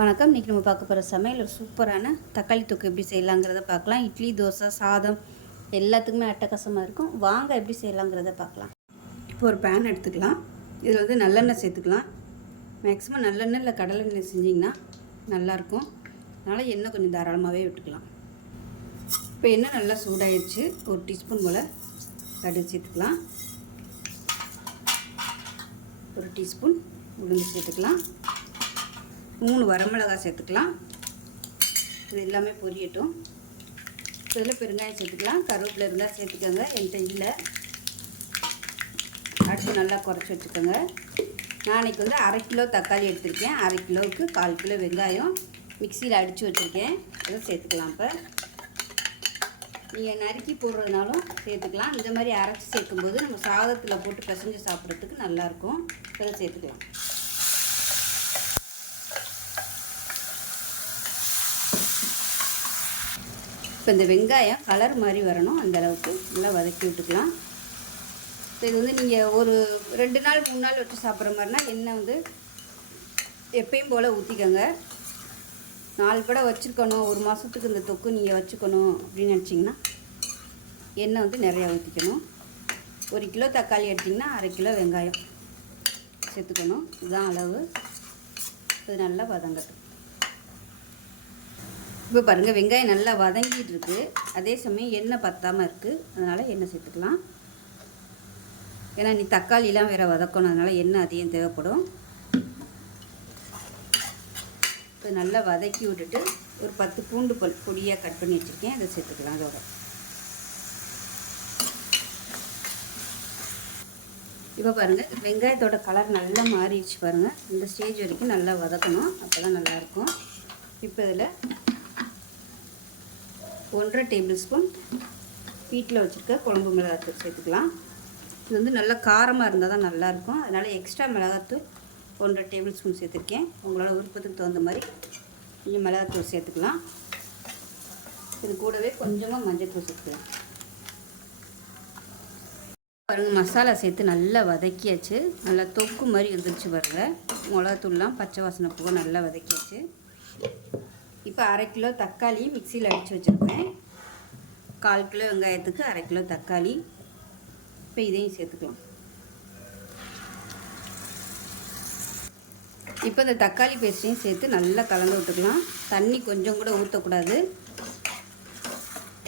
வணக்கம். இன்றைக்கி நம்ம பார்க்க போகிற சமையல் ஒரு சூப்பரான தக்காளி தொக்கு எப்படி செய்யலாங்கிறத பார்க்கலாம். இட்லி, தோசை, சாதம் எல்லாத்துக்குமே அட்டகாசமாக இருக்கும். வாங்க எப்படி செய்யலாங்கிறத பார்க்கலாம். இப்போ ஒரு பேன் எடுத்துக்கலாம். இதில் நல்லெண்ணெய் சேர்த்துக்கலாம். மேக்ஸிமம் நல்லெண்ணெய் இல்லை கடலெண்ணெய் செஞ்சிங்கன்னா நல்லாயிருக்கும். அதனால் எண்ணெய் கொஞ்சம் தாராளமாகவே விட்டுக்கலாம். இப்போ எண்ணெய் நல்லா சூடாகிடுச்சு. ஒரு டீஸ்பூன் போல் கடுகு சேர்த்துக்கலாம். ஒரு டீஸ்பூன் உளுந்து சேர்த்துக்கலாம். 3 வரமிளகாய் சேர்த்துக்கலாம். இது எல்லாமே பொரியட்டும். இதில் பெருங்காயம் சேர்த்துக்கலாம். கருவேப்பிலை இருந்தால் சேர்த்துக்கோங்க, என்கிட்ட இல்லை. அடுத்து நல்லா குறைச்சி வச்சுக்கோங்க. நான் இன்றைக்கி 1/2 கிலோ தக்காளி எடுத்திருக்கேன். 1/2 கிலோவுக்கு 1/4 கிலோ வெங்காயம் மிக்சியில் அடித்து வச்சுருக்கேன். இதை சேர்த்துக்கலாம். இப்போ நீங்கள் நறுக்கி போடுறதுனாலும் சேர்த்துக்கலாம். இந்த மாதிரி அரைச்சி சேர்க்கும்போது நம்ம சாதத்தில் போட்டு பிசைஞ்சு சாப்பிட்றதுக்கு நல்லாயிருக்கும். இதை சேர்த்துக்கலாம். இப்போ இந்த வெங்காயம் கலர் மாதிரி வரணும், அந்தளவுக்கு நல்லா வதக்கி விட்டுக்கலாம். இப்போ இது நீங்கள் ஒரு 2 நாள் 3 நாள் வச்சு சாப்பிட்ற மாதிரினா எண்ணெய் எப்பயும் போல் ஊற்றிக்கோங்க. 4 படம் வச்சுருக்கணும், 1 மாதத்துக்கு இந்த தொக்கு நீங்கள் வச்சுக்கணும் அப்படின்னு நினச்சிங்கன்னா எண்ணெய் நிறையா ஊற்றிக்கணும். 1 கிலோ தக்காளி எடுத்திங்கன்னா 1/2 கிலோ வெங்காயம் சேர்த்துக்கணும். இதுதான் அளவு. இது நல்லா வதங்கட்டும். இப்போ பாருங்கள், வெங்காயம் நல்லா வதங்கிட்டு இருக்குது. அதே சமயம் எண்ணெய் பற்றாமல் இருக்குது. அதனால் எண்ணெய் சேர்த்துக்கலாம். ஏன்னா நீ தக்காளிலாம் வேறு வதக்கணும், அதனால் எண்ணெய் அதிகம் தேவைப்படும். இப்போ நல்லா வதக்கி விட்டுட்டு ஒரு 10 பூண்டு பொடியாக கட் பண்ணி வச்சுருக்கேன். அதை சேர்த்துக்கலாம். அதோட இப்போ பாருங்கள், வெங்காயத்தோட கலர் நல்லா மாறிடுச்சு பாருங்கள். இந்த ஸ்டேஜ் வரைக்கும் நல்லா வதக்கணும், அப்போ தான் நல்லாயிருக்கும். இப்போ இதில் 1/2 டேபிள் ஸ்பூன் வீட்டில் வச்சுருக்க குழம்பு மிளகாத்தூள் சேர்த்துக்கலாம். இது நல்லா காரமாக இருந்தால் தான் நல்லாயிருக்கும். அதனால் எக்ஸ்ட்ரா மிளகாத்தூள் 1/2 டேபிள் ஸ்பூன் சேர்த்துருக்கேன். உங்களோட விருப்பத்துக்கு தகுந்த மாதிரி கொஞ்சம் மிளகாத்தூள் சேர்த்துக்கலாம். இது கூடவே கொஞ்சமாக மஞ்சள்தூள் சேர்த்துக்கலாம். பாருங்கள், மசாலா சேர்த்து நல்லா வதக்கியாச்சு. நல்லா தொக்கு மாதிரி வந்துருச்சு பாருங்கள். மிளகாத்தூள்லாம் பச்சை வாசனை போக நல்லா வதக்கியாச்சு. இப்போ 1/2 கிலோ தக்காளி மிக்சியில் அடித்து வச்சுருப்பேன். 1/4 கிலோ வெங்காயத்துக்கு 1/2 கிலோ தக்காளி. இப்போ இதையும் சேர்த்துக்கலாம். இப்போ இந்த தக்காளி பேஸ்ட்டையும் சேர்த்து நல்லா கலந்து விட்டுக்கலாம். தண்ணி கொஞ்சம் கூட ஊற்றக்கூடாது.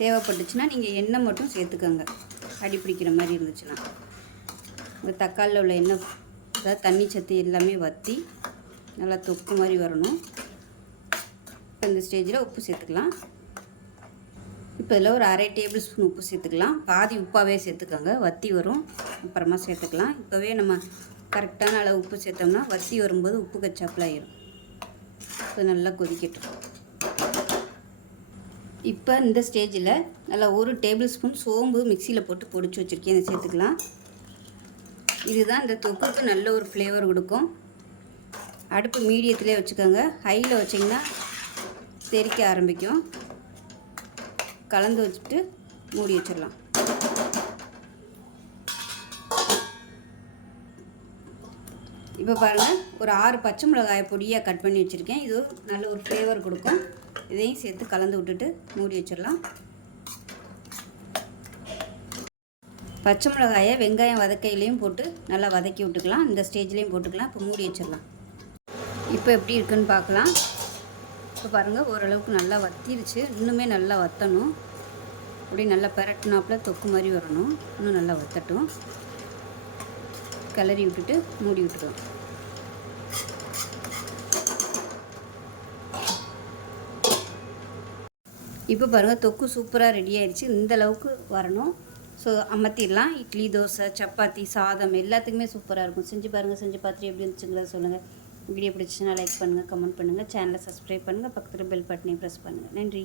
தேவைப்பட்டுச்சுன்னா நீங்கள் எண்ணெய் மட்டும் சேர்த்துக்கோங்க, அடி பிடிக்கிற மாதிரி இருந்துச்சுன்னா. இந்த தக்காளியில் உள்ள எண்ணெய், அதாவது தண்ணி சத்து எல்லாமே வற்றி நல்லா தொக்கு மாதிரி வரணும். இப்போ இந்த ஸ்டேஜில் உப்பு சேர்த்துக்கலாம். இப்போ இதில் ஒரு 1/2 டேபிள் ஸ்பூன் உப்பு சேர்த்துக்கலாம். பாதி உப்பாகவே சேர்த்துக்கோங்க, வற்றி வரும். அப்புறமா சேர்த்துக்கலாம். இப்போவே நம்ம கரெக்டான அளவு உப்பு சேர்த்தோம்னா வற்றி வரும்போது உப்பு கச்சாப்பில் ஆயிடும். இப்போ நல்லா கொதிக்கட்டும். இப்போ இந்த ஸ்டேஜில் நல்லா 1 டேபிள் ஸ்பூன் சோம்பு மிக்சியில் போட்டு பொடிச்சு வச்சுருக்கேன். இதை சேர்த்துக்கலாம். இதுதான் இந்த தொக்குக்கு நல்ல ஒரு ஃப்ளேவர் கொடுக்கும். அடுப்பு மீடியத்திலே வச்சுக்கோங்க. ஹையில் வச்சிங்கன்னா தெறிக்க ஆரம்பிக்கும். கலந்து வச்சுட்டு மூடி வச்சிடலாம். இப்போ பாருங்கள், ஒரு 6 பச்சை மிளகாயை பொடியாக கட் பண்ணி வச்சுருக்கேன். இது நல்ல ஒரு ஃப்ளேவர் கொடுக்கும். இதையும் சேர்த்து கலந்து விட்டுட்டு மூடி வச்சிடலாம். பச்சை மிளகாயை வெங்காயம் வதக்கையிலையும் போட்டு நல்லா வதக்கி விட்டுக்கலாம். இந்த ஸ்டேஜ்லேயும் போட்டுக்கலாம். இப்போ மூடி வச்சிடலாம். இப்போ எப்படி இருக்குன்னு பார்க்கலாம். இப்போ பாருங்கள், ஓரளவுக்கு நல்லா வத்திருச்சு. இன்னுமே நல்லா வற்றணும். அப்படி நல்லா பெரட்டினாப்பில் தொக்கு மாதிரி வரணும். இன்னும் நல்லா வற்றட்டும். கிளறி விட்டுட்டு மூடி விட்டுருவோம். இப்போ பாருங்கள், தொக்கு சூப்பராக ரெடி ஆயிடுச்சு. இந்த அளவுக்கு வரணும். ஸோ அமர்த்திடலாம். இட்லி, தோசை, சப்பாத்தி, சாதம் எல்லாத்துக்குமே சூப்பராக இருக்கும். செஞ்சு பாருங்கள். செஞ்சு பார்த்துட்டு எப்படி இருந்துச்சுங்கிறத சொல்லுங்கள். வீடியோ பிடிச்சிச்சுன்னா லைக் பண்ணுங்கள், கமெண்ட் பண்ணுங்கள், சேனலை சப்ஸ்கிரைப் பண்ணுங்கள், பக்கத்தில் பெல் பட்டனையும் ப்ரெஸ் பண்ணுங்கள். நன்றி.